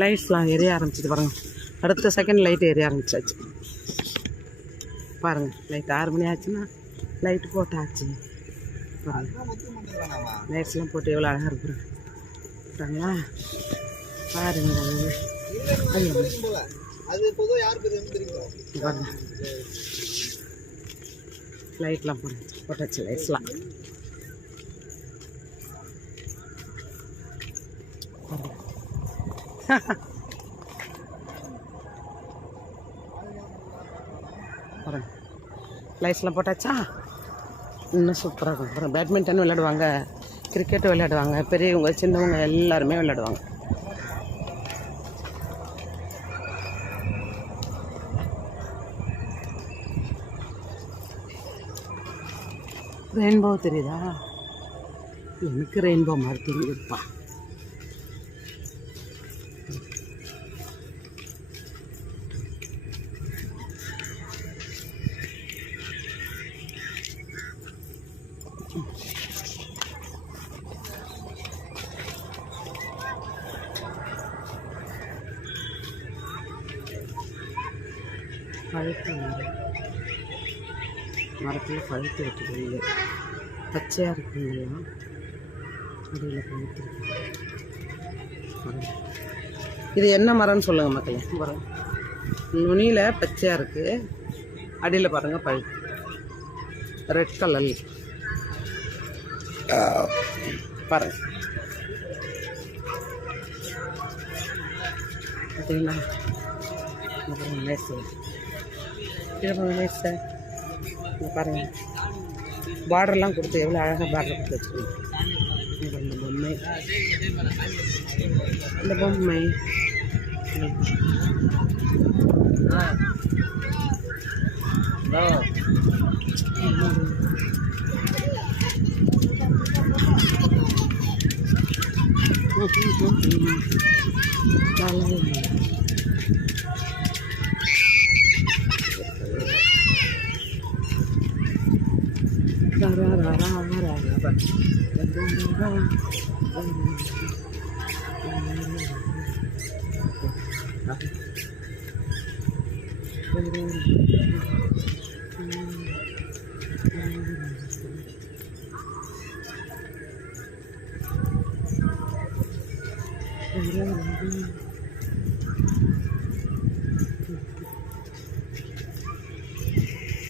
லைட்ஸ்லாம் எரிய ஆரம்பிச்சிது பாருங்கள். அடுத்த செகண்ட் லைட் எரிய ஆரம்பிச்சாச்சு பாருங்கள். லைட் 6 மணி ஆச்சுன்னா லைட்டு போட்டாச்சு பாருங்கள். லைட்ஸ்லாம் போட்டு எவ்வளோ அழகாக இருக்குறாங்களா பாருங்கள். பாருங்கள் லைட்லாம் போட்டாச்சு. லைட்ஸ்லாம் பாருங்க. லைட்ஸ்லாம் போட்டாச்சா? இன்னும் சூப்பராக இருக்கும். அப்புறம் பேட்மிண்டன் விளையாடுவாங்க, கிரிக்கெட் விளையாடுவாங்க, பெரியவங்க சின்னவங்க எல்லாருமே விளையாடுவாங்க. ரெயின்போ தெரியுதா? எனக்கு ரெயின்போ மாதிரி தெரியுதுப்பா. பழுத்து மரத்தில் பழுத்து வைக்கிறது பச்சையாக இருக்குங்களா? அடியில் பழுத்து. இது என்ன மரம்னு சொல்லுங்கள் மக்களே. மரம் நுனியில் பச்சையாக இருக்குது, அடியில் பாருங்கள் பழுத்து ரெட் கலர் பாருங்கள். பார்த்தீங்களா? சார் பாருங்கள், பார்டர்லாம் கொடுத்து எவ்வளோ அழகாக பார்டர் கொடுத்து வச்சுருக்கோம். இந்த பொம்மை